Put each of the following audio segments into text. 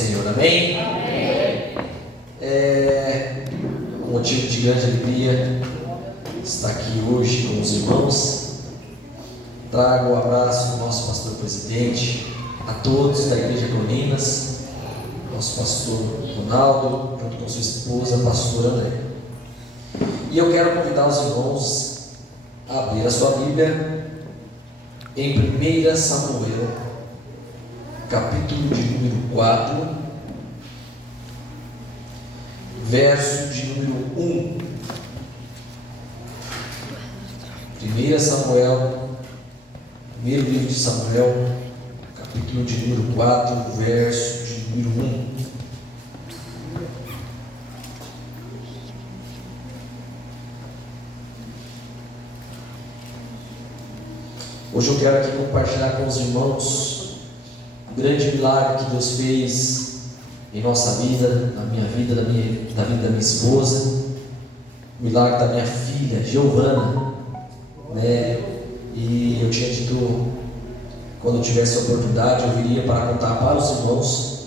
Senhor, amém? É um motivo de grande alegria estar aqui hoje com os irmãos. Trago o abraço do nosso pastor presidente, a todos da Igreja Colinas, nosso pastor Ronaldo, junto com sua esposa, a pastora André. E eu quero convidar os irmãos a abrir a sua Bíblia em 1 Samuel, capítulo de número 4, verso de número 1. 1 Samuel, primeiro livro de Samuel, capítulo de número 4, verso de número 1. Hoje eu quero aqui compartilhar com os irmãos o grande milagre que Deus fez em nossa vida, na minha vida, na vida da minha esposa, o milagre da minha filha, Giovana, né? E eu tinha dito, quando eu tivesse a oportunidade, eu viria para contar para os irmãos.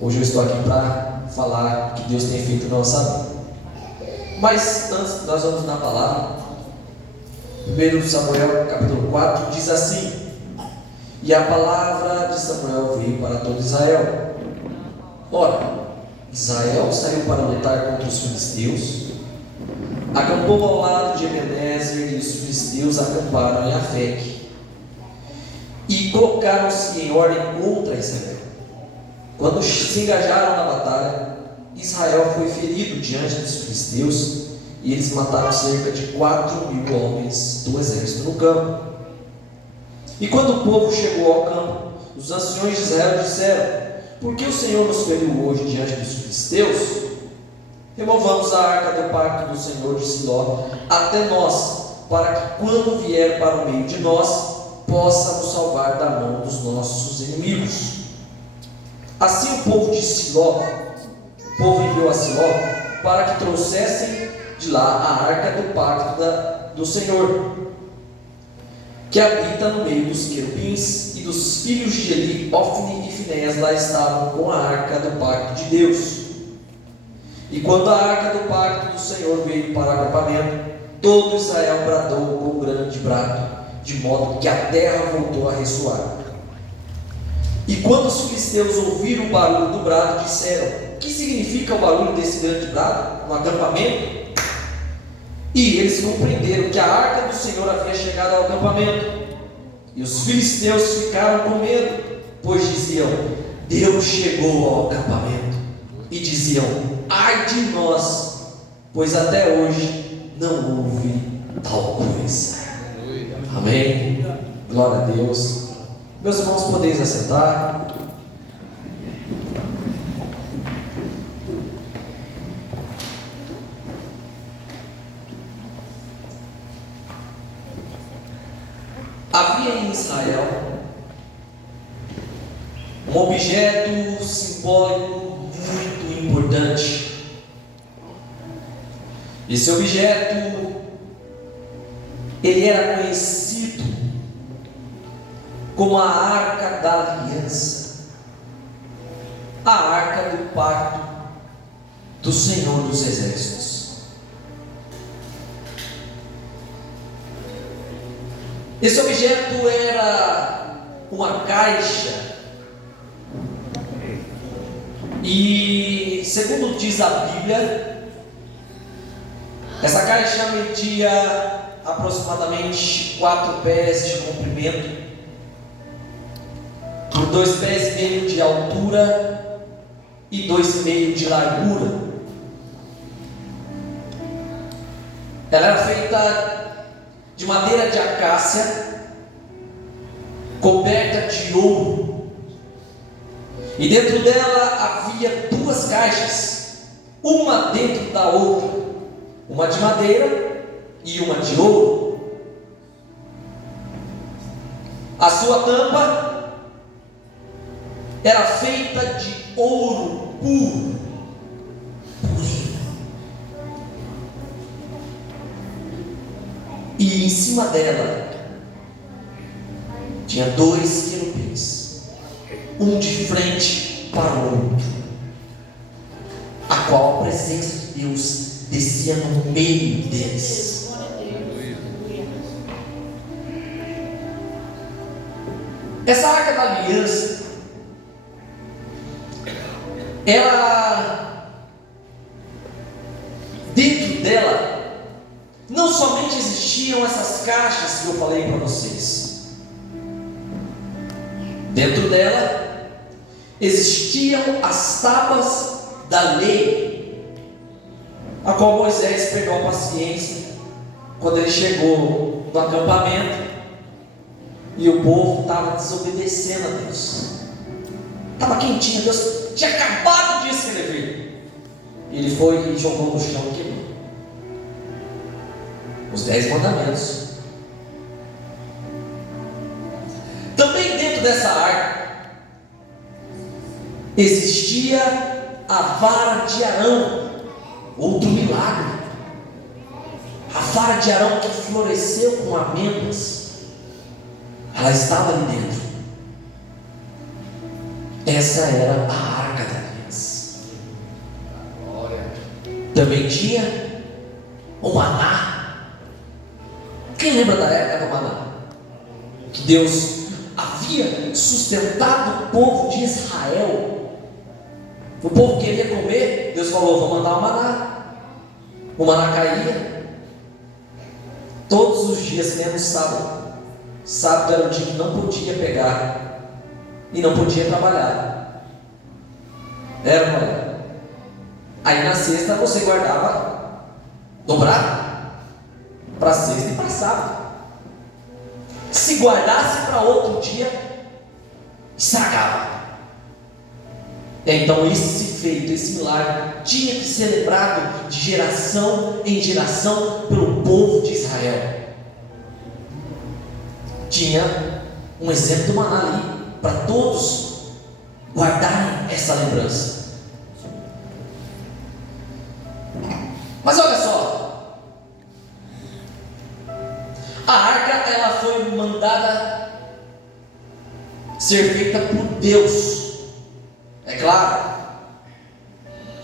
Hoje eu estou aqui para falar o que Deus tem feito na nossa vida. Mas antes, nós vamos na palavra. 1 Samuel capítulo 4 diz assim: e a palavra de Samuel veio para todo Israel. Ora, Israel saiu para lutar contra os filisteus, acampou ao lado de Ebenezer, e os filisteus acamparam em Afeque, e colocaram-se em ordem contra Israel. Quando se engajaram na batalha, Israel foi ferido diante dos filisteus, e eles mataram cerca de 4.000 homens do exército no campo. E quando o povo chegou ao campo, os anciões de Israel disseram: por que o Senhor nos feriu hoje diante dos filisteus? Removamos a arca do pacto do Senhor de Siló até nós, para que quando vier para o meio de nós, possa nos salvar da mão dos nossos inimigos. Assim o povo de Siló, o povo enviou a Siló para que trouxessem de lá a arca do pacto do Senhor, que habita no meio dos querubins, e dos filhos de Eli, Ofni e Finéias lá estavam com a arca do pacto de Deus. E quando a arca do pacto do Senhor veio para o acampamento, todo Israel bradou com um grande brado, de modo que a terra voltou a ressoar. E quando os filisteus ouviram o barulho do brado, disseram: o que significa o barulho desse grande brado no acampamento? E eles compreenderam que a arca do Senhor havia chegado ao acampamento. E os filisteus ficaram com medo, pois diziam: Deus chegou ao acampamento. E diziam: ai de nós, pois até hoje não houve tal coisa. Amém? Glória a Deus. Meus irmãos, podeis assentar. Havia em Israel um objeto simbólico muito importante. Esse objeto, ele era conhecido como a Arca da Aliança, a Arca do Pacto do Senhor dos Exércitos. Esse objeto era uma caixa, e segundo diz a Bíblia, essa caixa media aproximadamente 4 pés de comprimento, por 2,5 pés de altura e 2,5 de largura. Ela era feita de madeira de acácia, coberta de ouro, e dentro dela havia 2 caixas, uma dentro da outra, uma de madeira e uma de ouro. A sua tampa era feita de ouro puro, purinho. E em cima dela tinha 2 querubins, um de frente para o outro, a qual a presença de Deus descia no meio deles. Essa arca da aliança, ela, dentro dela, não somente existiam essas caixas que eu falei para vocês. Dentro dela existiam as tábuas da lei, a qual Moisés pegou paciência quando ele chegou no acampamento e o povo estava desobedecendo a Deus. Estava quentinho, Deus tinha acabado de escrever. Ele foi e jogou no chão e queimou os 10 mandamentos. Também dentro dessa arca existia a vara de Arão, outro milagre. A vara de Arão que floresceu com amêndoas, ela estava ali dentro. Essa era a arca da aliança. Também tinha o maná. Quem lembra da época do maná? Que Deus havia sustentado o povo de Israel. O povo queria comer, Deus falou: vou mandar o maná. O maná caía todos os dias, menos sábado. Sábado era o dia que não podia pegar e não podia trabalhar. Era uma era. Aí na sexta você guardava dobrado para sexta e para sábado. Se guardasse para outro dia, estragava. Então esse feito, esse milagre tinha que ser lembrado de geração em geração pelo povo de Israel. Tinha um exemplo do maná ali, para todos guardarem essa lembrança. Mas olha só, a arca, ela foi mandada ser feita por Deus. É claro,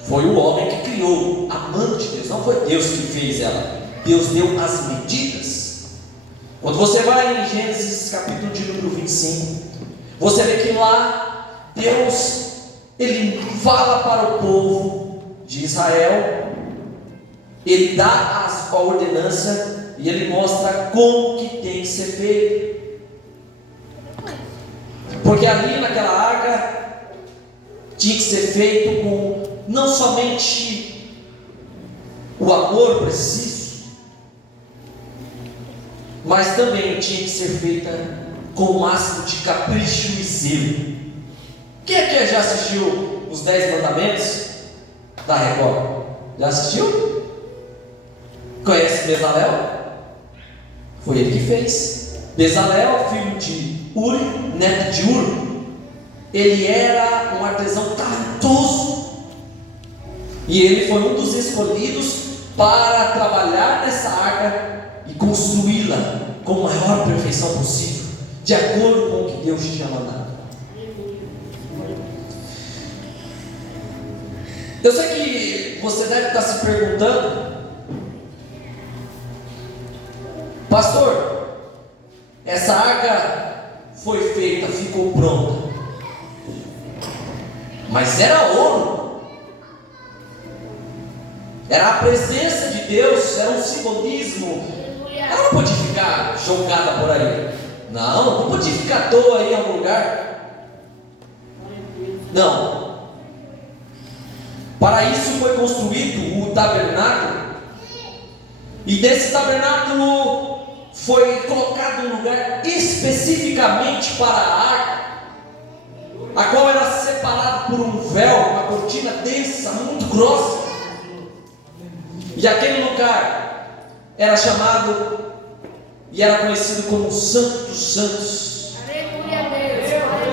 foi o homem que criou, amando de Deus, não foi Deus que fez ela. Deus deu as medidas. Quando você vai em Gênesis capítulo de número 25, você vê que lá Deus, ele fala para o povo de Israel, ele dá a ordenança e ele mostra como que tem que ser feito. Porque ali naquela arca tinha que ser feito com não somente o amor preciso, mas também tinha que ser feita com o máximo de capricho e zelo. Quem aqui já assistiu os 10 mandamentos da Record? Já assistiu? Conhece Bezalel? Foi ele que fez. Bezalel, filho de Uri, neto de Uri. Ele era um artesão talentoso, e ele foi um dos escolhidos para trabalhar nessa arca e construí-la com a maior perfeição possível, de acordo com o que Deus tinha mandado. Eu sei que você deve estar se perguntando: pastor, essa arca foi feita, ficou pronta, mas era ouro, era a presença de Deus, era um simbolismo. Ela não podia ficar jogada por aí. Não podia ficar à toa aí em algum lugar. Não. Para isso foi construído o tabernáculo. E desse tabernáculo foi colocado um lugar especificamente para a arca, a qual era separado por um véu, uma cortina densa, muito grossa. E aquele lugar era chamado e era conhecido como Santo dos Santos,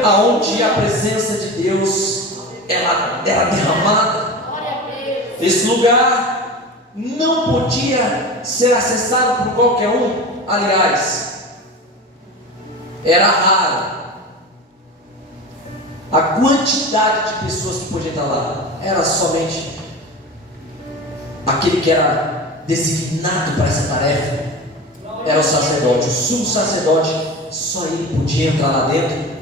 aonde a presença de Deus ela era derramada. Esse lugar não podia ser acessado por qualquer um. Aliás, era raro A quantidade de pessoas que podiam entrar lá era somente aquele que era designado para essa tarefa, era o sacerdote, o sumo sacerdote. Só ele podia entrar lá dentro.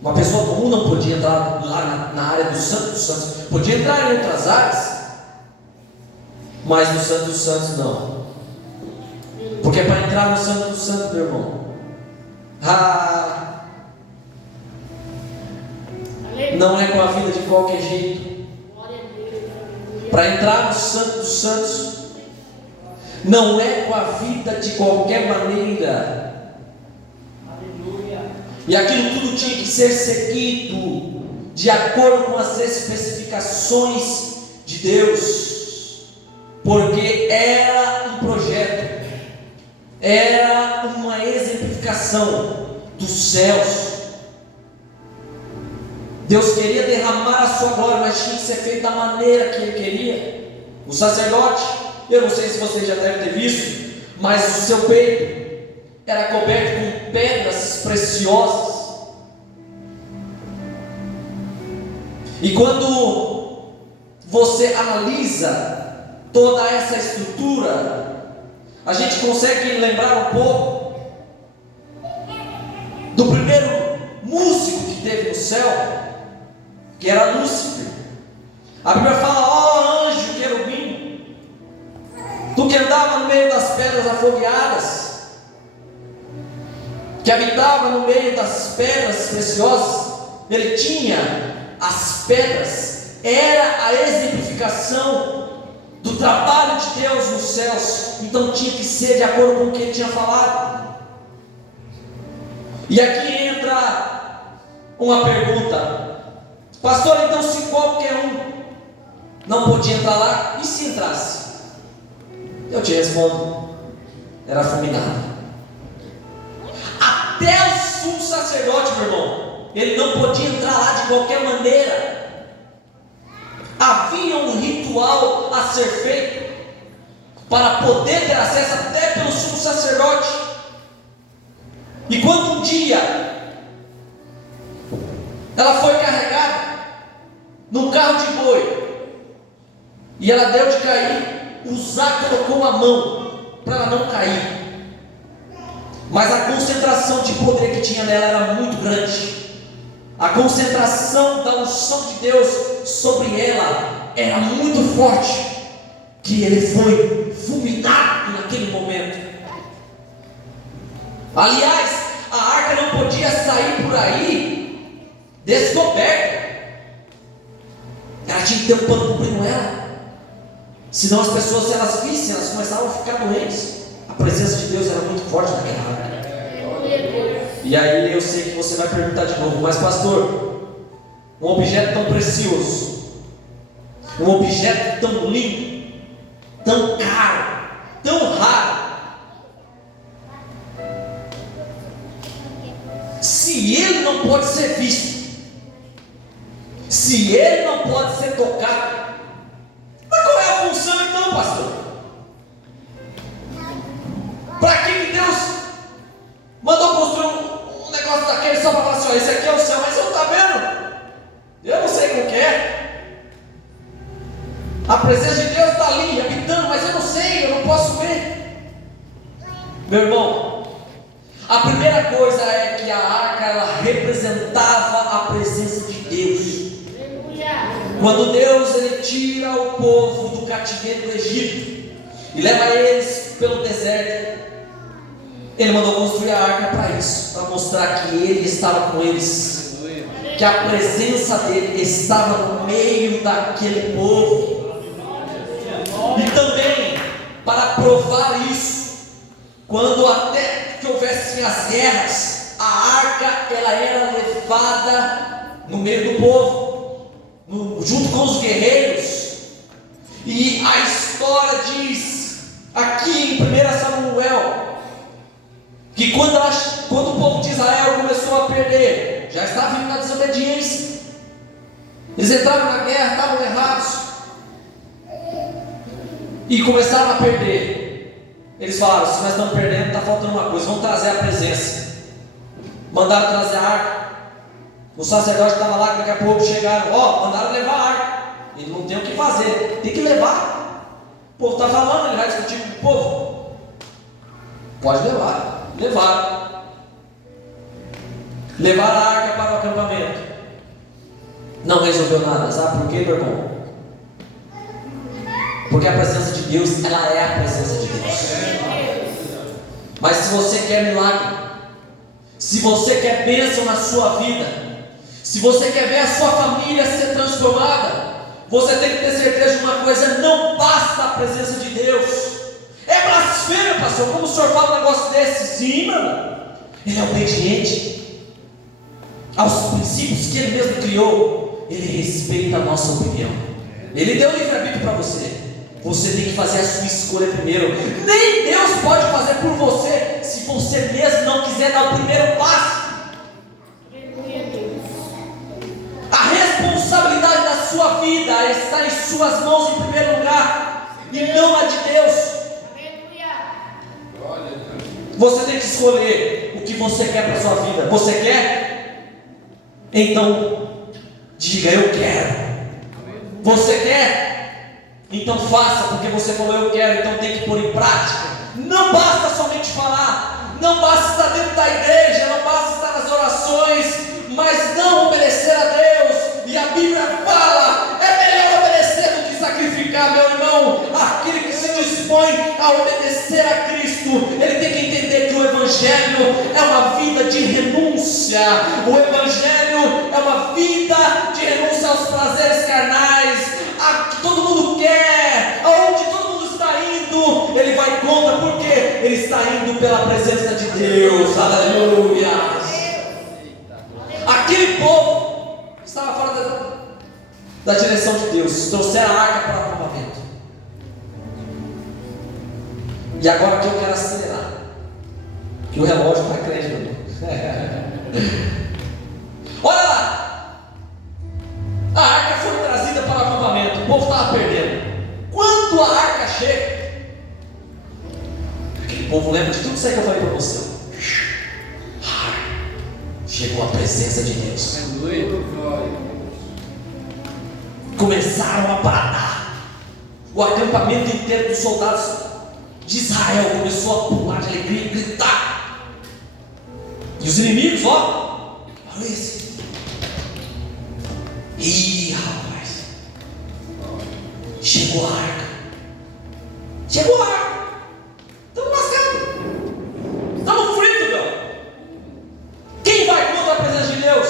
Uma pessoa comum não podia entrar lá na área do Santo dos Santos. Podia entrar em outras áreas, mas no Santo dos Santos não. Porque para entrar no Santo dos Santos, meu irmão, não é com a vida de qualquer jeito. Para entrar no Santo dos Santos, não é com a vida de qualquer maneira. E aquilo tudo tinha que ser seguido de acordo com as especificações de Deus, porque era um projeto, era uma exemplificação dos céus. Deus queria derramar a sua glória, mas tinha que ser feito da maneira que Ele queria. O sacerdote, eu não sei se você já deve ter visto, mas o seu peito era coberto com pedras preciosas. E quando você analisa toda essa estrutura, a gente consegue lembrar um pouco do primeiro músico que teve no céu, que era Lúcifer. A Bíblia fala: ó anjo querubim, tu que andava no meio das pedras afogueadas, que habitava no meio das pedras preciosas. Ele tinha as pedras, era a exemplificação do trabalho de Deus nos céus. Então tinha que ser de acordo com o que Ele tinha falado. E aqui entra uma pergunta: pastor, então se qualquer um não podia entrar lá, e se entrasse? Eu te respondo: era fulminado. Até o sumo sacerdote, meu irmão, ele não podia entrar lá de qualquer maneira. Havia um ritual a ser feito para poder ter acesso até pelo sumo sacerdote. E quando um dia ela foi carregada num carro de boi e ela deu de cair, Uzá colocou a mão para ela não cair. Mas a concentração de poder que tinha nela era muito grande. A concentração da unção de Deus sobre ela era muito forte, que ele foi fulminado naquele momento. Aliás, a arca não podia sair por aí descoberta. Ela tinha que ter um pano cobrindo ela. Senão as pessoas, se elas vissem, elas começavam a ficar doentes. A presença de Deus era muito forte naquela arca. E aí eu sei que você vai perguntar de novo: mas pastor, um objeto tão precioso, um objeto tão lindo, tão caro, tão raro, se ele não pode ser visto, se ele não pode ser tocado, mas qual é a função então, pastor? Para que Deus mandou construir um negócio daquele só para falar assim: ó, esse aqui é o céu, mas você não está vendo? Eu não sei como que é. A presença de Deus está ali habitando, mas eu não sei, eu não posso ver. Meu irmão, a primeira coisa é que a arca, ela representava a presença de Deus. Quando Deus ele tira o povo do cativeiro do Egito e leva eles pelo deserto, Ele mandou construir a arca para isso, para mostrar que Ele estava com eles, que a presença dEle estava no meio daquele povo. E também para provar isso, quando até que houvessem as guerras, a arca ela era levada no meio do povo, junto com os guerreiros. E a história diz aqui em 1 Samuel que quando o povo de Israel começou a perder, já estava vindo na desobediência, eles entraram na guerra, estavam errados e começaram a perder. Eles falaram: se nós estamos perdendo, está faltando uma coisa, vamos trazer a presença. Mandaram trazer a arca. O sacerdote estava lá, daqui a pouco chegaram, mandaram levar a arca. Ele não tem o que fazer, tem que levar. O povo está falando, ele vai discutir com o povo. Pode levar. Levaram. Levaram a arca para o acampamento. Não resolveu nada, sabe por quê, meu irmão? Porque a presença de Deus, ela é a presença de Deus. Mas se você quer milagre, se você quer bênção na sua vida, se você quer ver a sua família ser transformada, você tem que ter certeza de uma coisa: não basta a presença de Deus. É blasfêmia, pastor, como o senhor fala um negócio desse? Sim, mano. Ele é obediente aos princípios que ele mesmo criou. Ele respeita a nossa opinião. Ele deu livre-arbítrio para você. Você tem que fazer a sua escolha primeiro. Nem Deus pode fazer por você se você mesmo não quiser dar o primeiro passo. A responsabilidade da sua vida está em suas mãos em primeiro lugar, e não a de Deus. Você tem que escolher o que você quer para a sua vida. Você quer? Então diga: eu quero. Você quer? Então faça, porque você falou eu quero, então tem que pôr em prática. Não basta somente falar, não basta estar dentro da igreja, não basta estar nas orações, mas não obedecer a Deus. E a Bíblia fala: é melhor obedecer do que sacrificar, meu irmão. Aquele que se dispõe a obedecer a Cristo, ele tem que entender que o Evangelho é uma vida de renúncia. O Evangelho é uma vida de renúncia aos prazeres carnais, a que todo mundo quer, aonde todo mundo está indo, ele vai contra, porque ele está indo pela presença de Deus. Aleluia. Aquele povo estava fora da direção de Deus, trouxeram a arca para o acampamento. E agora que eu quero acelerar, que o relógio está crente. Olha lá, a arca foi trazida para o acampamento, o povo estava perdendo. Quando a arca chega, aquele povo lembra de tudo isso aí que eu falei para você. Chegou a presença de Deus. Começaram a bradar. O acampamento inteiro dos soldados de Israel começou a pular de alegria e gritar. E os inimigos, olha isso. Ih, rapaz, chegou a arca. Chegou a arca. Estamos lascados. Estamos fritos, meu. Quem vai contra a presença de Deus?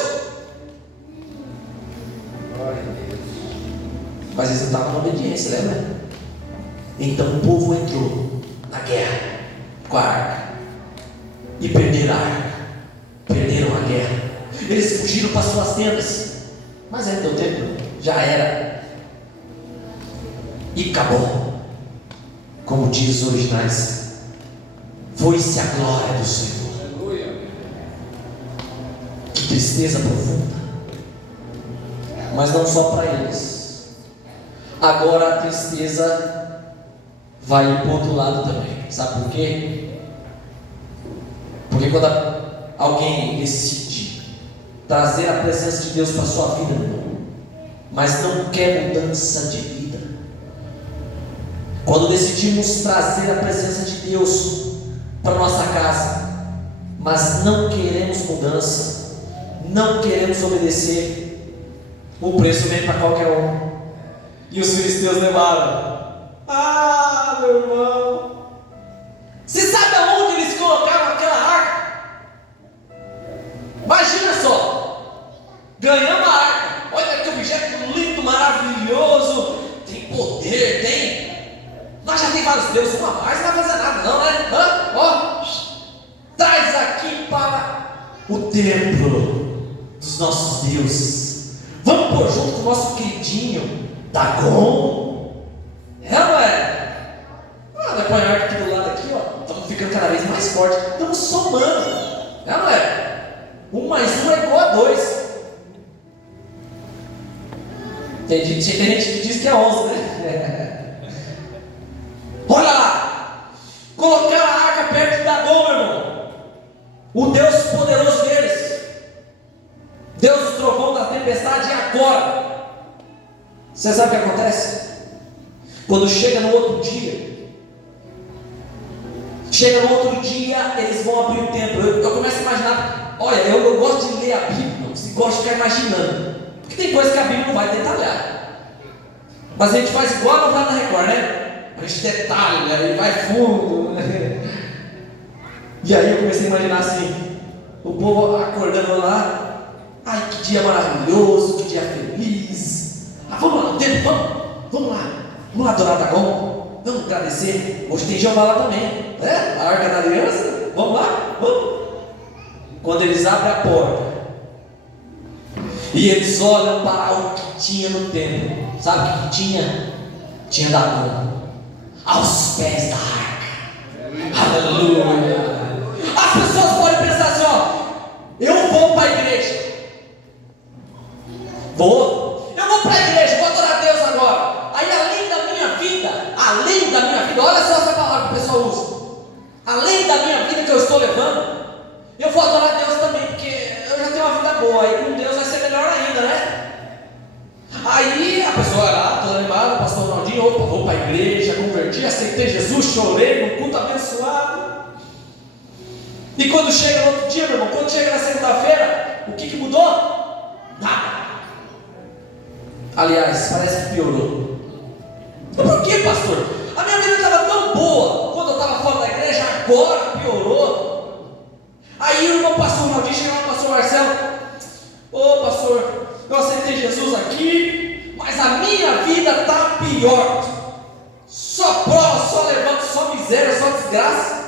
Mas eles não estavam na obediência, lembra? Então o povo entrou na guerra com a arca e perderam a arca. Perderam a guerra. Eles fugiram para suas tendas. Mas ainda deu tempo, já era. E acabou. Como diz os originais, foi-se a glória do Senhor. Que tristeza profunda. Mas não só para eles. Agora a tristeza vai para o outro lado também. Sabe por quê? Porque quando alguém decide trazer a presença de Deus para a sua vida, mas não quer mudança de vida, quando decidimos trazer a presença de Deus para a nossa casa, mas não queremos mudança, não queremos obedecer, o preço vem para qualquer um. E os filisteus levaram. Ah, meu irmão, você sabe aonde eles colocaram aquela arca? Imagina só, ganhamos a arca. Olha que objeto lindo, maravilhoso, tem poder, tem. Nós já tem vários deuses, uma mais não vai fazer nada não, né? Traz aqui para o templo dos nossos deuses. Vamos pôr junto com o nosso queridinho Dagon. Não é? Põe a arca aqui do lado aqui, ó. Estamos ficando cada vez mais fortes. Estamos somando. Não é? 1 mais 1 é igual a 2. Tem gente que diz que é 11, né? Olha lá. Colocaram a arca perto de Dagon, meu irmão. O Deus poderoso deles. Deus os tempestade agora. Você sabe o que acontece? Quando chega no outro dia, eles vão abrir o templo. Eu começo a imaginar, olha, eu gosto de ler a Bíblia, eu gosto de ficar imaginando, porque tem coisas que a Bíblia não vai detalhar, mas a gente faz igual a novela da Record, né? A gente detalha, né? Vai fundo, né? E aí eu comecei a imaginar assim, o povo acordando lá, ai, que dia maravilhoso, que dia feliz, vamos lá, vamos lá adorar Dagon, vamos agradecer, hoje tem Jeová lá também, né? A Arca da Aliança, vamos lá, vamos. Quando eles abrem a porta e eles olham para o que tinha no templo, sabe o que tinha? Tinha Dagon aos pés da arca. Aleluia. As pessoas podem pensar assim, eu vou para a igreja, eu vou para a igreja, vou adorar a Deus agora. Aí além da minha vida, olha só essa palavra que o pessoal usa, além da minha vida que eu estou levando, eu vou adorar a Deus também, porque eu já tenho uma vida boa, aí com Deus vai ser melhor ainda, né? Aí a pessoa vai lá, toda animada, o pastor Ronaldinho, opa, vou para a igreja, converti, aceitei Jesus, chorei no culto abençoado. E quando chega no outro dia, meu irmão, quando chega na segunda-feira, o que mudou? Nada. Aliás, parece que piorou. Por que, pastor? A minha vida estava tão boa quando eu estava fora da igreja, agora piorou. Aí o irmão pastor Ronaldinho chega lá, pastor Marcelo, ô pastor, eu aceitei Jesus aqui, mas a minha vida está pior. Só prova, só levanta, só miséria, só desgraça.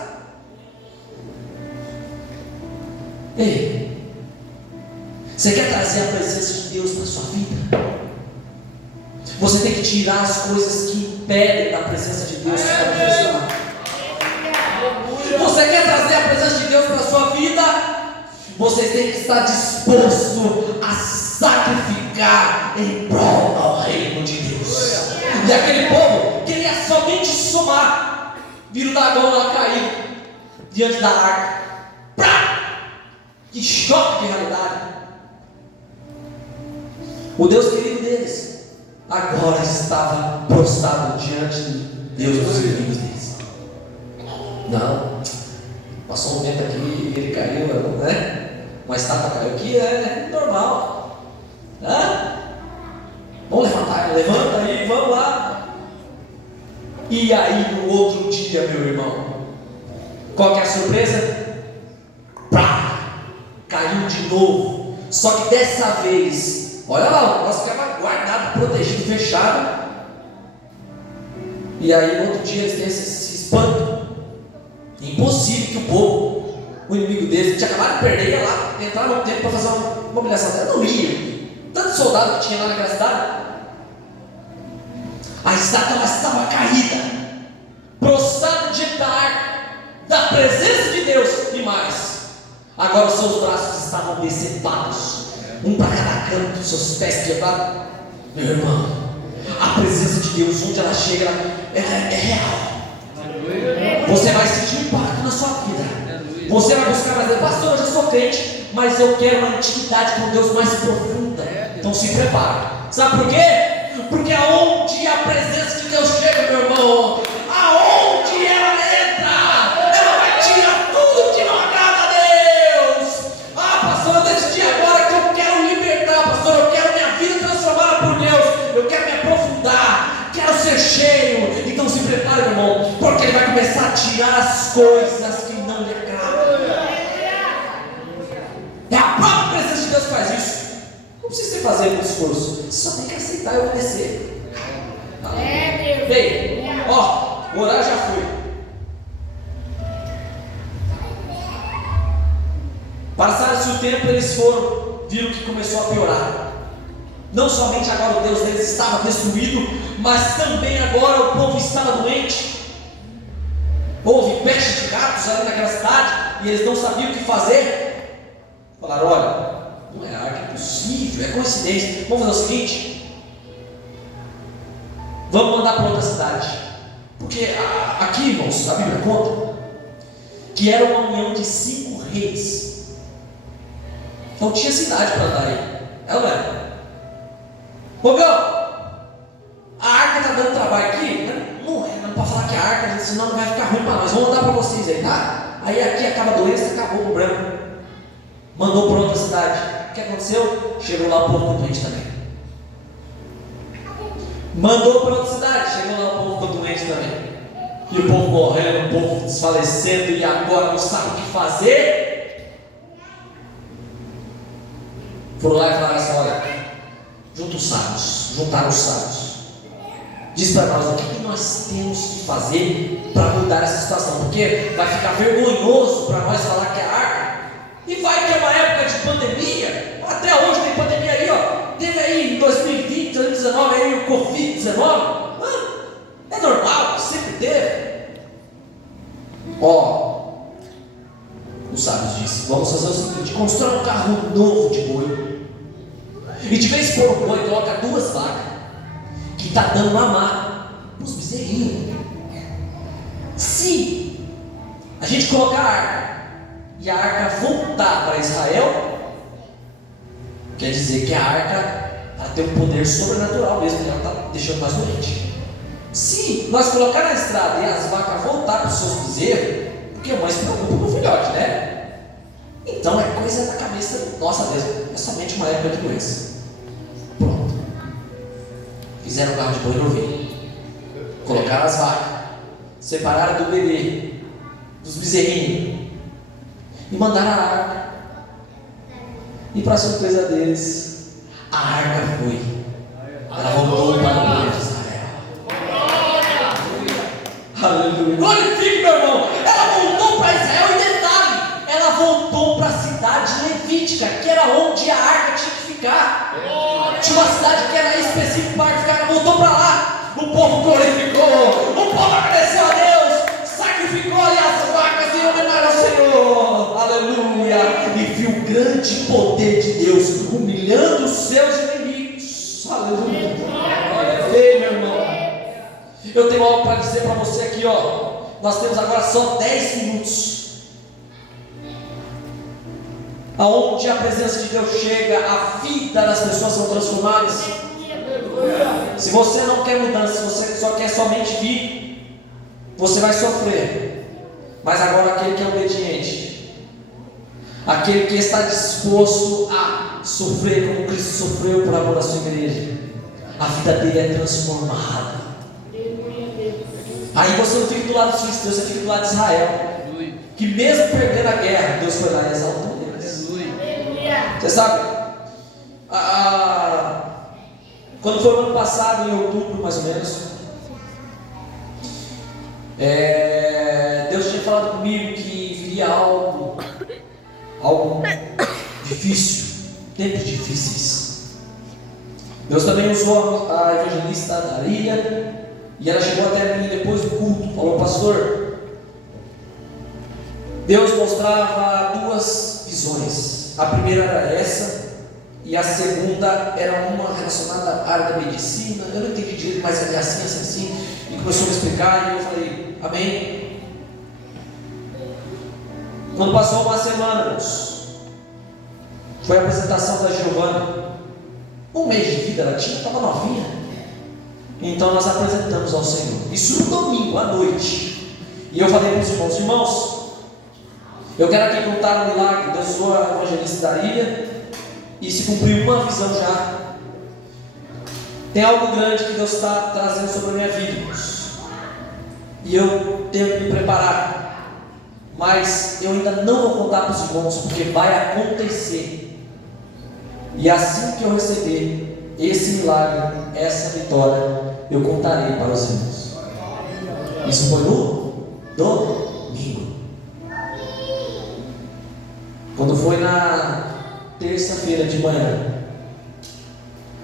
Ei, você quer trazer a presença de Deus na sua vida? Você tem que tirar as coisas que impedem da presença de Deus se manifestar. Você quer trazer a presença de Deus para a sua vida? Você tem que estar disposto a sacrificar em prol ao reino de Deus. E aquele povo queria somente somar, vira o Dagon lá caído diante da arca. Que choque de realidade. O Deus querido deles agora estava prostrado diante de Deus dos inimigos deles. Não, passou um momento aqui, ele caiu, né? Uma estátua caiu aqui, é normal. Vamos levantar, levanta aí, vamos lá. E aí no outro dia, meu irmão, qual que é a surpresa? Caiu de novo, só que dessa vez, olha lá, o negócio ficava guardado, protegido, fechado. E aí no outro dia eles têm esse espanto. Impossível que o povo, o inimigo deles, tinha acabado de perder, ia lá, entrar no tempo para fazer uma mobilização. Não ia, tanto soldado que tinha lá naquela cidade. A estátua estava caída, prostrado diante da arca, da presença de Deus, e mais, agora os seus braços estavam decepados, um para cada canto, seus pés quebrados. Meu irmão, a presença de Deus, onde ela chega, ela é real. Você vai sentir um impacto na sua vida. Você vai buscar mais Deus. Pastor, eu já sou crente, mas eu quero uma intimidade com Deus mais profunda. Então se prepare. Sabe por quê? Porque aonde a presença de Deus chega, meu irmão, aonde ela entra, ela vai tirar tudo que não agrada a Deus. Pastor, eu decidi agora que eu quero libertar, pastor, eu quero minha vida transformada por Deus, eu quero me aprofundar, quero ser cheio. Então se prepare, meu irmão, porque Ele vai começar a tirar as coisas que não lhe agradam. É a própria presença de Deus que faz isso. Não precisa fazer muito esforço, você só tem que aceitar e obedecer. Bem, o horário já foi. Passaram-se o tempo, eles foram, viram que começou a piorar. Não somente agora o Deus deles estava destruído, mas também agora o povo estava doente. Houve peste de ratos ali naquela cidade e eles não sabiam o que fazer. Falaram: olha, não é arca, é possível, é coincidência. Vamos fazer o seguinte: vamos mandar para outra cidade. Porque aqui, irmãos, a Bíblia conta que era uma união de 5 reis. Não tinha cidade para andar aí. Ela não era. Fogão, a arca está dando trabalho aqui? Não pode falar que a arca, senão vai ficar ruim para nós. Vamos mandar para vocês aí, tá? Aí aqui acaba a doença, acabou o branco. Mandou para outra cidade. O que aconteceu? Chegou lá o povo doente também. Mandou para outra cidade. Chegou lá o povo doente também. E o povo morrendo, o povo desfalecendo, e agora não sabe o que fazer. Foram lá e falaram assim: olha, junta os sábios, juntaram os sábios. Diz para nós o que nós temos que fazer para mudar essa situação, porque vai ficar vergonhoso para nós falar que é a arca, e vai que é uma época de pandemia. Até hoje tem pandemia aí, ó. Teve aí em 2020, 2019 aí o Covid-19. É normal, sempre teve. Os sábios disseram: vamos fazer o seguinte, constrói um carro novo de boi, e de vez em quando o boi coloca 2 vacas que está dando mamar para os bezerrinhos. Se a gente colocar a arca e a arca voltar para Israel, quer dizer que a arca vai ter um poder sobrenatural mesmo, ela está deixando mais doente. Se nós colocar na estrada e as vacas voltar para os seus bezerros, porque a mãe se preocupa com o filhote, né? Então é coisa da cabeça nossa mesmo, é somente uma época de doença. Pronto. Fizeram um carro de boi novinho, colocaram as vacas, separaram do bebê, dos bezerrinhos, e mandaram a arca. E para surpresa deles, a arca foi. Ela voltou para o povo de Israel. Aleluia. Glorifique, meu irmão. Ela voltou para Israel, e detalhe, ela voltou para a cidade levítica, que era onde a arca tinha que ficar. Tinha uma cidade que era específica para ficar, ela voltou para lá. O povo glorificou, o povo agradeceu a Deus, sacrificou ali as vacas em homenagem ao Senhor. Aleluia. E viu o grande poder de Deus humilhando os seus inimigos. Aleluia. Ei, meu irmão, eu tenho algo para dizer para você aqui, ó. Nós temos agora só 10 minutos. Aonde a presença de Deus chega, a vida das pessoas são transformadas. Se você não quer mudança, se você só quer somente vir, você vai sofrer. Mas agora aquele que é obediente, aquele que está disposto a sofrer como Cristo sofreu por amor à sua igreja, a vida dele é transformada. Aí você não fica do lado dos filisteus, você fica do lado de Israel, que mesmo perdendo a guerra, Deus foi lá e exaltou eles. Você sabe, quando foi o ano passado, em outubro mais ou menos, Deus tinha falado comigo que viria algo difícil, tempos difíceis. Deus também usou a evangelista Daria, e ela chegou até mim depois do culto, falou: pastor, Deus mostrava 2 visões. A primeira era essa, e a segunda era uma relacionada à área da medicina. Eu não entendi direito, mas é assim. E começou a me explicar, e eu falei: amém. Quando passou uma semana, foi a apresentação da Giovana. 1 mês de vida ela tinha, estava novinha. Então nós apresentamos ao Senhor. Isso no domingo à noite. E eu falei para os irmãos, eu quero aqui contar um milagre. Deus usou a evangelista Daria, e se cumpriu uma visão já. Tem algo grande que Deus está trazendo sobre a minha vida, irmãos. E eu tenho que me preparar. Mas eu ainda não vou contar para os irmãos, porque vai acontecer. E assim que eu receber esse milagre, essa vitória, eu contarei para os irmãos. Isso foi no domingo. Quando foi na terça-feira de manhã,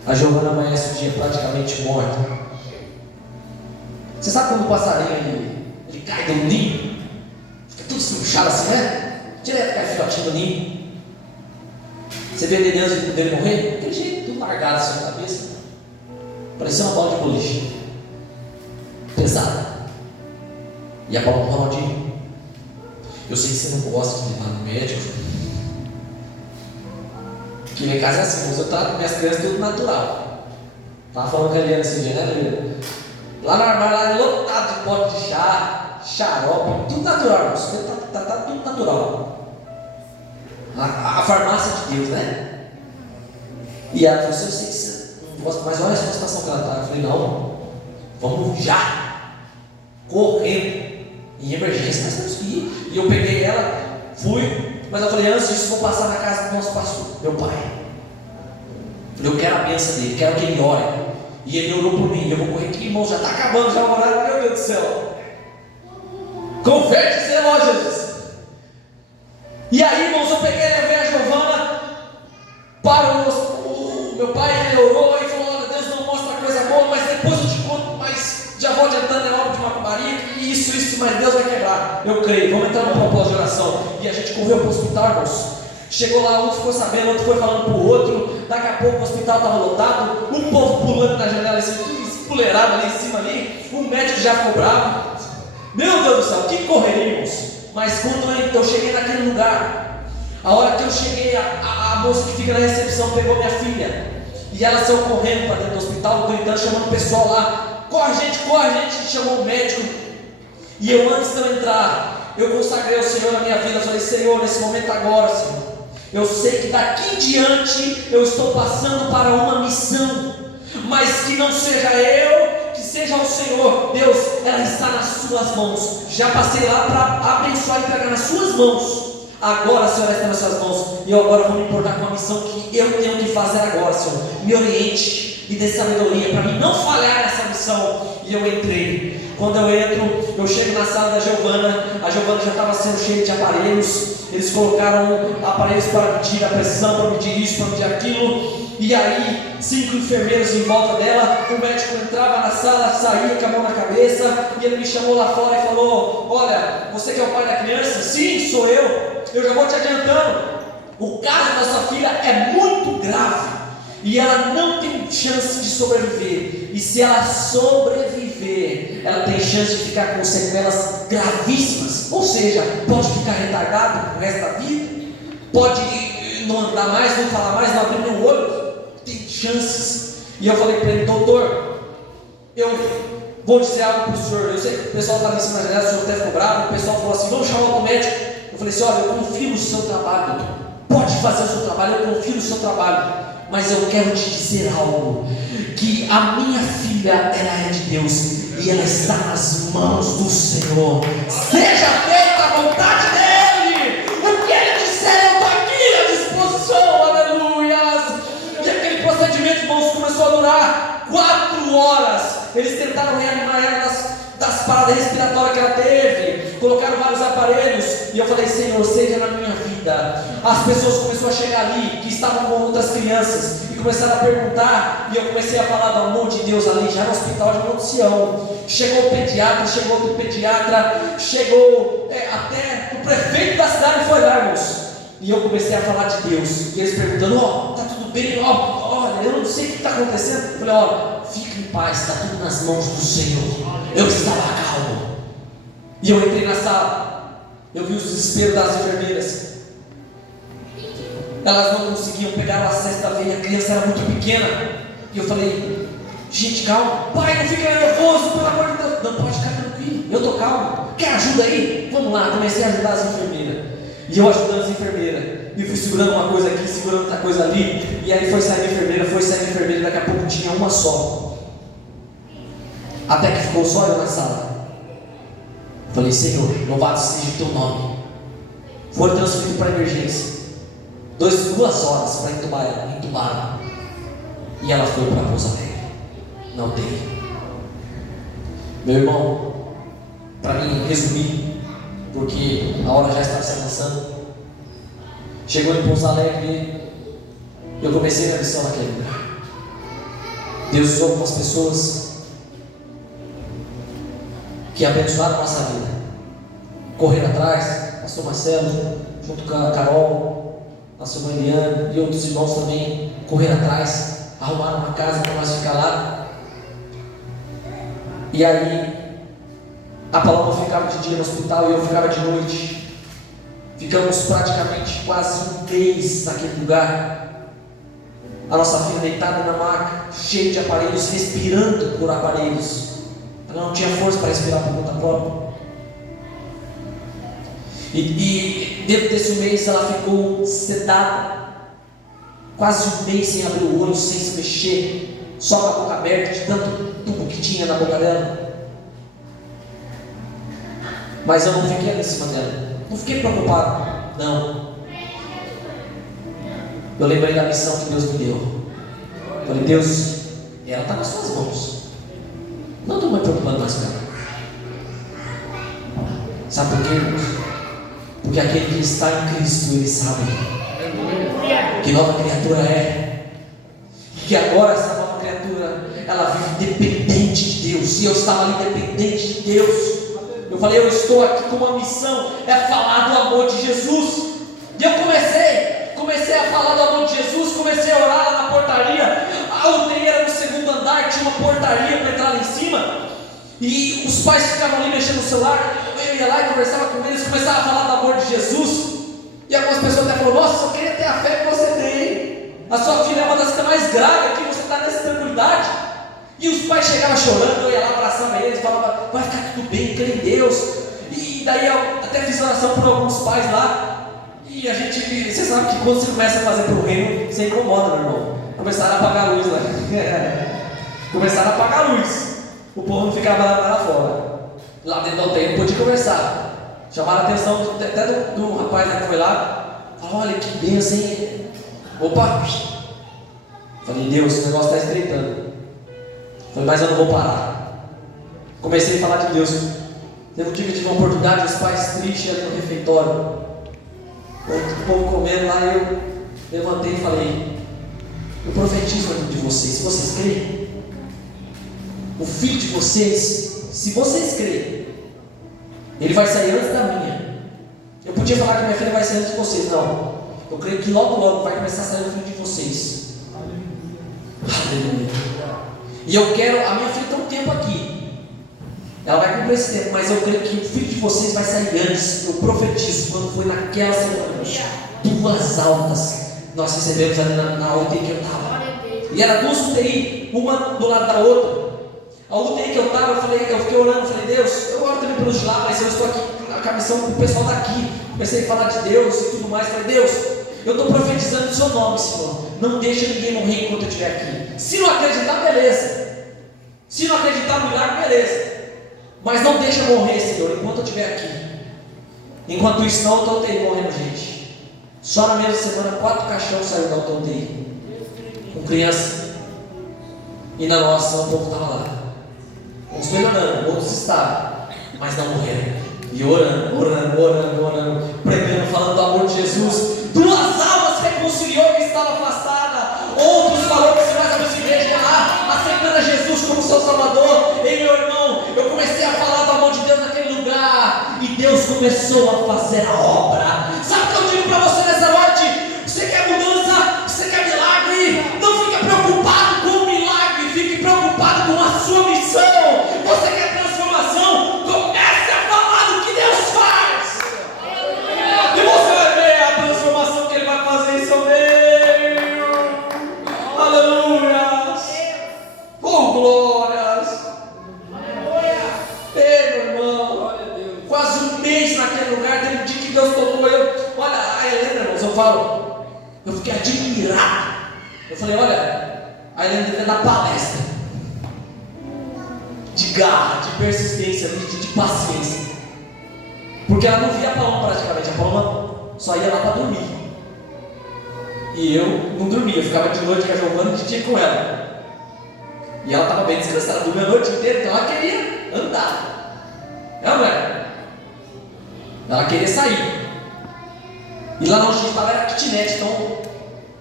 a Giovana amanhece o dia praticamente morta. Você sabe quando o passarinho ele cai do ninho? Fica tudo puxado assim, né? Direto cai filhotinho do ninho. Você vê Deus e dele morrer? Aquele jeito, tudo largado assim na cabeça. Parecia uma bola de boliche. Pesada. E a Paula Ronaldinho, eu sei que você não gosta de levar no médico. Que minha casa é assim, eu trato minhas crianças tudo natural. Tava falando com a Eliana esse dia, né, Eliana? Lá no armário, lá lotado de pote de chá, xarope, tudo natural, tá tudo natural. A farmácia de Deus, né? E ela falou assim: eu sei que você não gosta, mas olha a situação que ela está. Eu falei: não, vamos já, correndo, em emergência nós temos que ir. E eu peguei ela, fui, mas eu falei: antes disso, vou passar na casa do nosso pastor, meu pai. Eu quero a bênção dele, quero que ele ore. E ele orou por mim. Eu vou correr aqui, irmão, já está acabando já o horário, meu Deus do céu. Converte esse relógio, Jesus. E aí, irmãos, eu peguei, levei a Giovana para o meu pai. Ele orou e falou: olha, Deus não mostra coisa boa, mas depois eu te conto, mas já vou adiantando, é obra de macumbaria, e isso, mas Deus vai quebrar. Eu creio, vamos entrar no propósito de oração. E a gente correu para o hospital, irmãos. Chegou lá, um ficou sabendo, outro foi falando para o outro. Daqui a pouco o hospital estava lotado, o povo pulando na janela, assim, tudo espoleirado ali em cima ali. O médico já ficou bravo. Meu Deus do céu, que correríamos. Mas quando eu cheguei naquele lugar, a hora que eu cheguei, a moça que fica na recepção pegou minha filha. E ela saiu correndo para dentro do hospital, gritando, chamando o pessoal lá: corre gente, chamou o médico. E eu, antes de eu entrar, eu consagrei ao Senhor na minha vida. Eu falei: Senhor, nesse momento agora, Senhor, eu sei que daqui em diante eu estou passando para uma missão, mas que não seja eu, que seja o Senhor. Deus, ela está nas suas mãos. Já passei lá para abençoar e pegar nas suas mãos. Agora, Senhor, está nas suas mãos. E eu agora vou me importar com a missão que eu tenho que fazer agora, Senhor. Me oriente e dê sabedoria para mim não falhar nessa missão. E eu entrei. Quando eu entro, eu chego na sala da Giovana. A Giovana já estava sendo cheia de aparelhos. Eles colocaram aparelhos para medir a pressão, para medir isso, para medir aquilo. E aí, 5 enfermeiros em volta dela. O médico entrava na sala, saía com a mão na cabeça. E ele me chamou lá fora e falou: olha, você que é o pai da criança? Sim, sou eu. Eu já vou te adiantando. O caso da sua filha é muito grave. E ela não tem chance de sobreviver. E se ela sobreviver, ela tem chance de ficar com sequelas gravíssimas. Ou seja, pode ficar retardado pro resto da vida. Pode não andar mais, não falar mais, não abrir nem o olho. Tem chances. E eu falei para ele: doutor, eu vou dizer algo para o senhor. Eu sei que o pessoal estava em cima da janela, o senhor até ficou bravo. O pessoal falou assim: vamos chamar o médico. Eu falei assim: olha, eu confio no seu trabalho, doutor. Pode fazer o seu trabalho, eu confio no seu trabalho. Mas eu quero te dizer algo: que a minha filha, ela é de Deus e ela está nas mãos do Senhor. Seja feita a vontade dEle. O que Ele disser, eu estou aqui à disposição. Aleluias. E aquele procedimento, irmãos, começou a durar 4 horas. Eles tentaram reanimar ela das paradas respiratórias que ela teve. Colocaram vários aparelhos. E eu falei: Senhor, seja na minha vida. As pessoas começaram a chegar ali, que estavam com outras crianças, e começaram a perguntar. E eu comecei a falar do amor de Deus ali, já no hospital de Monte Sião. Chegou o pediatra, chegou outro pediatra, chegou até o prefeito da cidade foi lá, irmãos. E eu comecei a falar de Deus. E eles perguntando: ó, tá tudo bem? Olha, eu não sei o que está acontecendo. Eu falei: olha, fica em paz, está tudo nas mãos do Senhor. Eu estava calmo. E eu entrei na sala. Eu vi os desesperos das enfermeiras. Elas não conseguiam pegar o acesso da veia. A criança era muito pequena. E eu falei: gente, calma. Pai, não fica nervoso, pelo amor de Deus. Não, pode ficar tranquilo, eu estou calmo. Quer ajuda aí? Vamos lá. Comecei a ajudar as enfermeiras. E eu ajudando as enfermeiras. E fui segurando uma coisa aqui, segurando outra coisa ali. E aí foi saindo enfermeira. Daqui a pouco tinha uma só. Até que ficou só eu na sala. Falei: Senhor, louvado seja o teu nome. Foram transferidos para a emergência. 2 horas para entubar ela. Entubaram. E ela foi para a Pouso Alegre. Não teve. Meu irmão, para mim resumir, porque a hora já está se avançando. Chegou em Pouso Alegre. Eu comecei minha missão naquele lugar. Deus usou algumas pessoas que abençoaram a nossa vida, correndo atrás. Pastor Marcelo, junto com a Carol, pastor Mariana e outros irmãos também correram atrás, arrumaram uma casa para nós ficar lá. E aí a Paloma ficava de dia no hospital e eu ficava de noite. Ficamos praticamente quase um mês naquele lugar. A nossa filha deitada na maca, cheia de aparelhos, respirando por aparelhos. Ela não tinha força para respirar por conta própria. E dentro desse mês ela ficou sedada, quase um mês sem abrir o olho, sem se mexer, só com a boca aberta, de tanto tubo que tinha na boca dela. Mas eu não fiquei ali em cima dela, não fiquei preocupado, não. Eu lembrei da missão que Deus me deu. Falei, Deus, ela está nas suas mãos, não estou me preocupando mais com ela. Sabe por quê, irmãos? Porque aquele que está em Cristo, ele sabe que nova criatura é, e que agora essa nova criatura, ela vive dependente de Deus. E eu estava ali dependente de Deus. Eu falei, eu estou aqui com uma missão, é falar do amor de Jesus. E eu comecei a falar do amor de Jesus, comecei a orar lá na portaria. A UTI era no segundo andar, tinha uma portaria para entrar lá em cima, e os pais ficavam ali mexendo no celular. Eu ia lá e conversava com eles, começava a falar do amor de Jesus. E algumas pessoas até falaram, nossa, eu queria ter a fé que você tem. A sua filha é uma das que está mais grave aqui, você está nessa tranquilidade. E os pais chegavam chorando, eu ia lá, abraçava eles, falava, vai ficar tudo bem, crê em Deus. E daí eu até fiz oração por alguns pais lá. E a gente, você sabe que quando você começa a fazer para o reino, você incomoda, meu irmão. Começaram a apagar a luz lá. Começaram a apagar a luz. O povo não ficava lá fora. Lá dentro do hotel não podia conversar. Chamaram a atenção até do rapaz que foi lá. Falou, olha que benção, hein? Opa! Falei, Deus, o negócio está estreitando. Falei, mas eu não vou parar. Comecei a falar de Deus. Teve um dia que eu tive uma oportunidade, os pais tristes ali no refeitório. O povo comendo lá, eu levantei e falei, eu profetizo de vocês, se vocês creem, o filho de vocês, se vocês creem, ele vai sair antes da minha. Eu podia falar que minha filha vai sair antes de vocês, não. Eu creio que logo vai começar a sair o filho de vocês. Aleluia. E eu quero, a minha filha tem um tempo aqui, ela vai cumprir esse tempo, mas eu creio que o filho de vocês vai sair antes. Eu profetizo, quando foi naquela semana, 2 altas nós recebemos ali na UTI que eu estava. E era 2 UTI, uma do lado da outra. A UTI que eu estava, eu fiquei orando, falei, Deus, eu oro também pelos de lá, mas eu estou aqui com a missão com o pessoal daqui. Comecei a falar de Deus e tudo mais. Falei, Deus, eu estou profetizando o seu nome, Senhor. Não deixa ninguém morrer enquanto eu estiver aqui. Se não acreditar, beleza. Se não acreditar no milagre, beleza. Mas não deixa morrer, Senhor, enquanto eu estiver aqui. Enquanto isso, não estou morrendo, gente. Só na mesma semana, 4 caixões saíram da UTI com criança. E na nossa, o povo estava lá. Uns melhorando, outros estavam, mas não morreram. E orando, pregando, falando do amor de Jesus. 2 almas reconciliou que estava afastada. Outros falaram que se nós abrimos igreja lá, aceitando a Jesus como seu Salvador. Ei, meu irmão, eu comecei a falar do amor de Deus naquele lugar. E Deus começou a fazer a obra. Sabe o que eu digo para você nessa noite? Você quer mudança? Você quer milagre? Não fique preocupado com o milagre, fique preocupado com a sua missão. Você quer transformação? Comece a falar do que Deus faz. E você vai ver a transformação que Ele vai fazer em seu meio. Aleluia. Oh, glórias. Ei, meu irmão, quase um mês naquele lugar. Teve um dia que Deus tocou eu. Olha, a Helena, irmãos, eu fiquei admirado. Eu falei, olha, a Helena devia dar palestra de garra, de persistência, de paciência. Porque ela não via a Paloma praticamente. A Paloma só ia lá para dormir. E eu não dormia, eu ficava de noite com a Giovana e de dia com ela. E ela estava bem descansada, dormia a noite inteira, então ela queria andar. Não é? Ela queria sair. E lá onde a gente estava era kitnet, então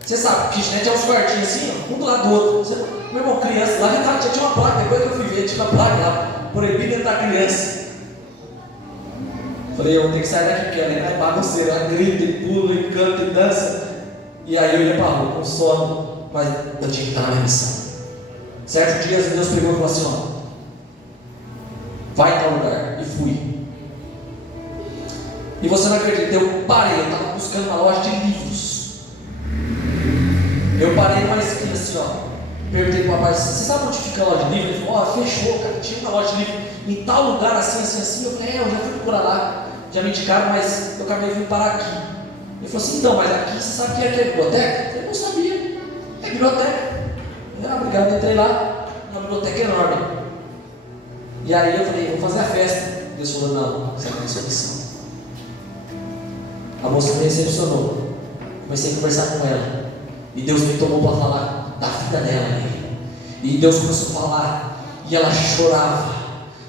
você sabe, kitnet é uns quartinhos assim, ó, um do lado do outro. Meu irmão, criança, lá já tinha uma placa, depois que eu fui ver, tinha uma placa lá, proibido entrar criança. Falei, eu vou ter que sair daqui, porque ela é bagunceira, ela grita e pula e canta e dança. E aí eu ia para a rua com sono, mas eu tinha que estar na minha missão. Certo dia Deus pegou e falou assim, ó, vai em tal lugar, e fui. E você não acredita, eu parei, eu estava buscando uma loja de livros. Eu parei numa esquina assim, ó. Perguntei pro rapaz, você sabe onde fica a loja de livro? Ele falou, fechou, cara, tinha uma loja de livro em tal lugar, assim. Eu falei, eu já fui procurar lá, já me indicaram, mas eu acabei vindo parar aqui. Ele falou assim, então, mas aqui você sabe que é biblioteca? Eu falei, não sabia, é biblioteca. Obrigado, entrei lá, uma biblioteca enorme. E aí eu falei, vamos fazer a festa. Deus falou, não, você não tem sua missão. A moça me recepcionou, comecei a conversar com ela, e Deus me tomou para falar da vida dela. E Deus começou a falar, e ela chorava.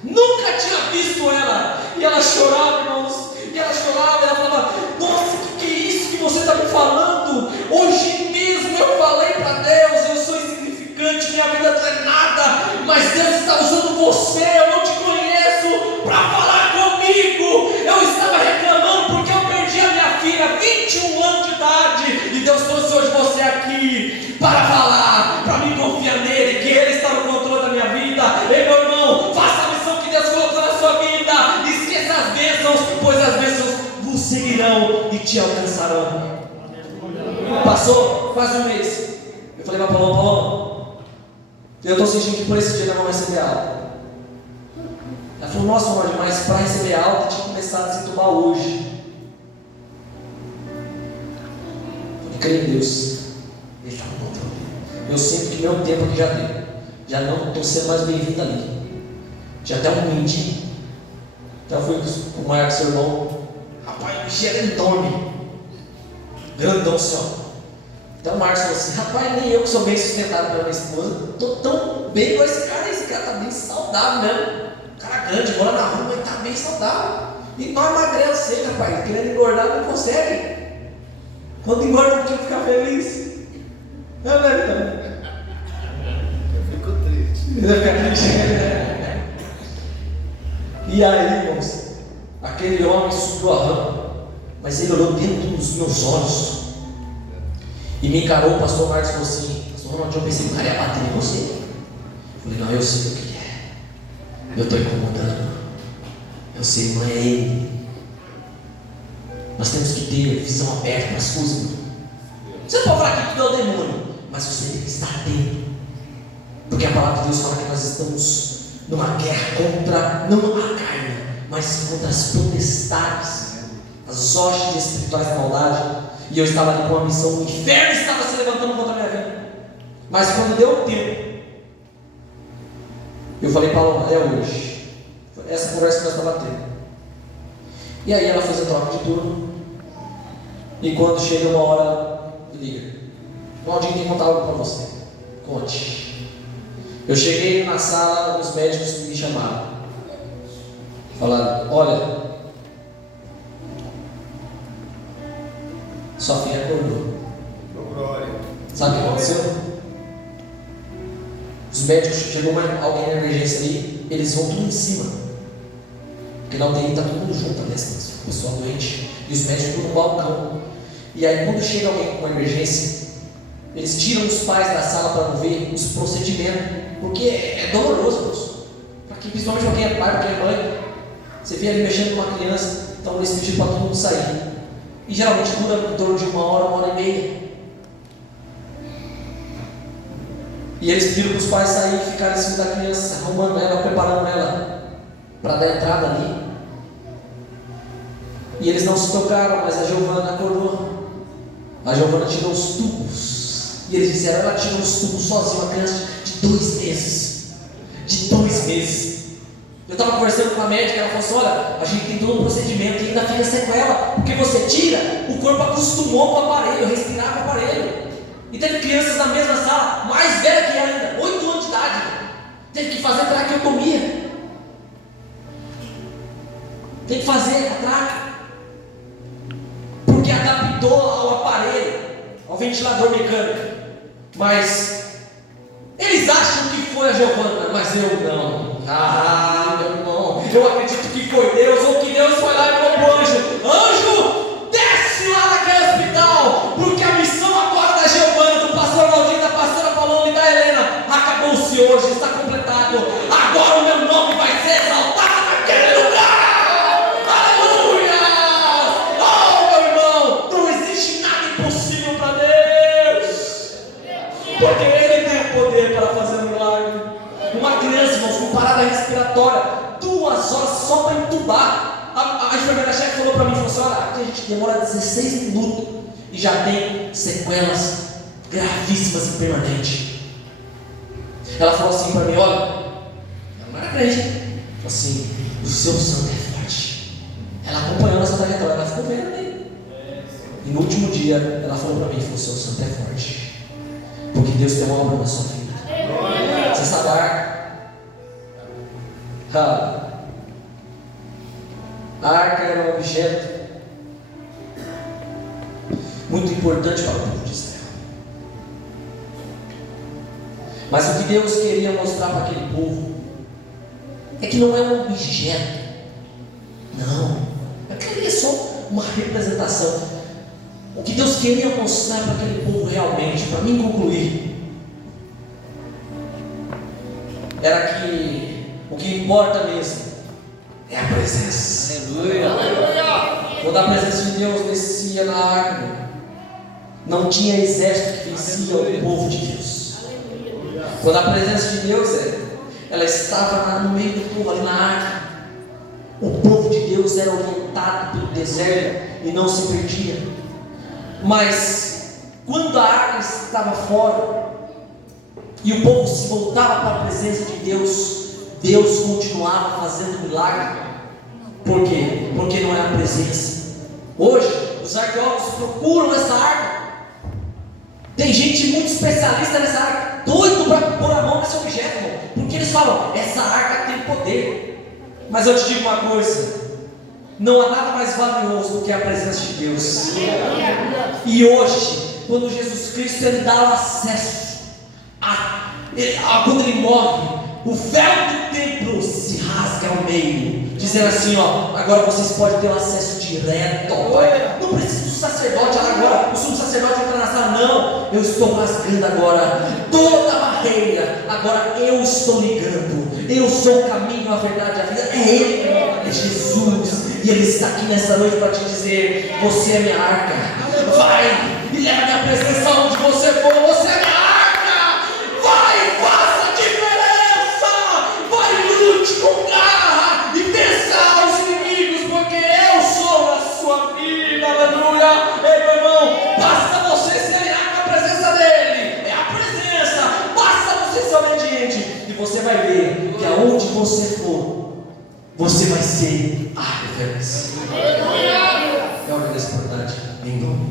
Nunca tinha visto ela, e ela chorava, irmãos, e ela chorava, e ela falava, nossa, que é isso que você está me falando? Hoje mesmo eu falei para Deus, eu sou insignificante, minha vida não é nada, mas Deus está usando você, eu não te conheço, para falar comigo. Eu estava reclamando porque eu perdi a minha filha, 21 anos de idade, e Deus trouxe hoje você aqui para falar, para me confiar nele, que Ele está no controle da minha vida. Ei, meu irmão, faça a missão que Deus colocou na sua vida, esqueça as bênçãos, pois as bênçãos vos seguirão e te alcançarão. Passou quase um mês, eu falei para Paloma, eu estou sentindo que por esse dia nós vamos receber alta. Ela falou, nossa, Ronald, mas para receber alta tinha começado a se tomar hoje. Eu creio em Deus, Ele está no controle. Eu sinto que meu tempo aqui já deu, já não estou sendo mais bem-vindo ali, já até um menti. Então eu fui com o Marcos, seu irmão, rapaz, o bicho era enorme, grandão, senhor. Então o Marcos falou assim, rapaz, nem eu que sou bem sustentado pela minha esposa, estou tão bem igual esse cara está bem saudável mesmo. Cara grande, mora na rua, mas está bem saudável. E nós magrelo seco, rapaz, querendo engordar não consegue. Quando engorda, não fica feliz. Não, não é, não. Eu fico triste. Ele vai ficar triste. E aí, irmãos, aquele homem subiu a rampa, mas ele olhou dentro dos meus olhos e me encarou. O pastor Marcos falou assim, pastor Ronald, eu pensei que o cara ia bater em você. Eu falei, não, eu sei o que é. Eu estou incomodando. Eu sei, não é ele. Nós temos que ter visão aberta para as coisas, irmão. Você não pode falar que tudo é o demônio, mas você tem que estar atento, porque a palavra de Deus fala que nós estamos numa guerra contra, não a carne, mas contra as potestades, as hostes espirituais da maldade. E eu estava ali com uma missão, o inferno estava se levantando contra a minha vida. Mas quando deu o tempo, eu falei, Paloma, é hoje. Essa conversa que nós estávamos tendo. E aí ela fez a troca de turno. E quando chega uma hora, me liga, Claudinho tem que contar algo para você. Conte. Eu cheguei na sala, os médicos me chamaram. Falaram, olha, sua filha acordou. Sabe o que aconteceu? Os médicos, chegou alguém na emergência ali, eles vão tudo em cima. Porque na UTI está todo mundo junto, né? O pessoal doente. E os médicos tudo no balcão. E aí quando chega alguém com uma emergência, eles tiram os pais da sala para não ver os procedimentos. Porque é doloroso, principalmente para quem é pai, para quem é mãe. Você vê ali mexendo com uma criança, então eles pediram para todo mundo sair. E geralmente dura em torno de uma hora e meia. E eles pediram para os pais saírem e ficarem em cima da criança, arrumando ela, preparando ela para dar entrada ali. E eles não se tocaram, mas a Giovana acordou. A Giovana tirou os tubos. E eles disseram, ela tirou os tubos sozinha, uma criança de 2 meses. De 2 meses. Eu estava conversando com a médica, ela falou assim, olha, a gente tem todo um procedimento e ainda fica sequela, porque você tira, o corpo acostumou com o aparelho, respirar com o aparelho. E teve crianças na mesma sala, mais velha que ela ainda, 8 anos de idade, teve que fazer traqueotomia. Tem que fazer a traque, porque adaptou ao aparelho, ao ventilador mecânico. Mas eles acham que foi a Giovana, mas eu não. Ah, meu irmão, eu acredito que foi Deus, ou que Deus foi lá e falou pro anjo, anjo, desce lá naquele hospital, porque a missão agora da Giovana, do pastor Valdir, da pastora Paloma e da Helena, acabou-se hoje, está completado. Agora o meu nome vai ser exaltado naquele lugar. Aleluia! Oh, meu irmão, não existe nada impossível para Deus. irmãos, com parada respiratória, 2 horas só para entubar. A enfermeira-chefe falou para mim, falou assim: olha, aqui a gente demora 16 minutos e já tem sequelas gravíssimas e permanentes. Ela falou assim para mim: olha, ela não era crente, falou assim: o seu santo é forte. Ela acompanhou nossa trajetória, ela ficou vendo aí. E no último dia, ela falou para mim: o seu santo é forte, porque Deus tem uma obra na sua vida. Você sabe a arca era um objeto muito importante para o povo de Israel. Mas o que Deus queria mostrar para aquele povo é que não é um objeto, não, aquilo é só uma representação. O que Deus queria mostrar para aquele povo realmente, para mim concluir, era que o que importa mesmo é a presença. Aleluia! Quando a presença de Deus descia na arca, não tinha exército que vencia o povo de Deus. Quando a presença de Deus ela estava no meio do povo, ali na arca, o povo de Deus era orientado pelo deserto e não se perdia. Mas quando a arca estava fora e o povo se voltava para a presença de Deus, Deus continuava fazendo milagre. Por quê? Porque não é a presença. Hoje, os arqueólogos procuram essa arca. Tem gente muito especialista nessa arca, doido para pôr a mão nesse objeto, irmão, porque eles falam: essa arca tem poder. Mas eu te digo uma coisa: não há nada mais valioso do que a presença de Deus. E hoje, quando Jesus Cristo ele dá o acesso quando ele morre, o véu do templo se rasga ao meio, dizendo assim: ó, agora vocês podem ter um acesso direto ao Pai. Não precisa do sacerdote agora, o sumo sacerdote entra na sala. Não, eu estou rasgando agora toda a barreira. Agora eu estou ligando. Eu sou o caminho, a verdade e a vida. É Ele, é Jesus. E Ele está aqui nessa noite para te dizer: você é minha arca. Vai e leva minha presença onde você for. Você é minha arca. Vai, faça a diferença. Vai, lute com garra e vença os inimigos, porque eu sou a sua vida. Aleluia. Ei, meu irmão, basta você se alinhar com a presença dEle. É a presença. Basta você ser obediente e você vai ver que aonde você for, você vai ser a referência. É hora dessa oportunidade. Em nome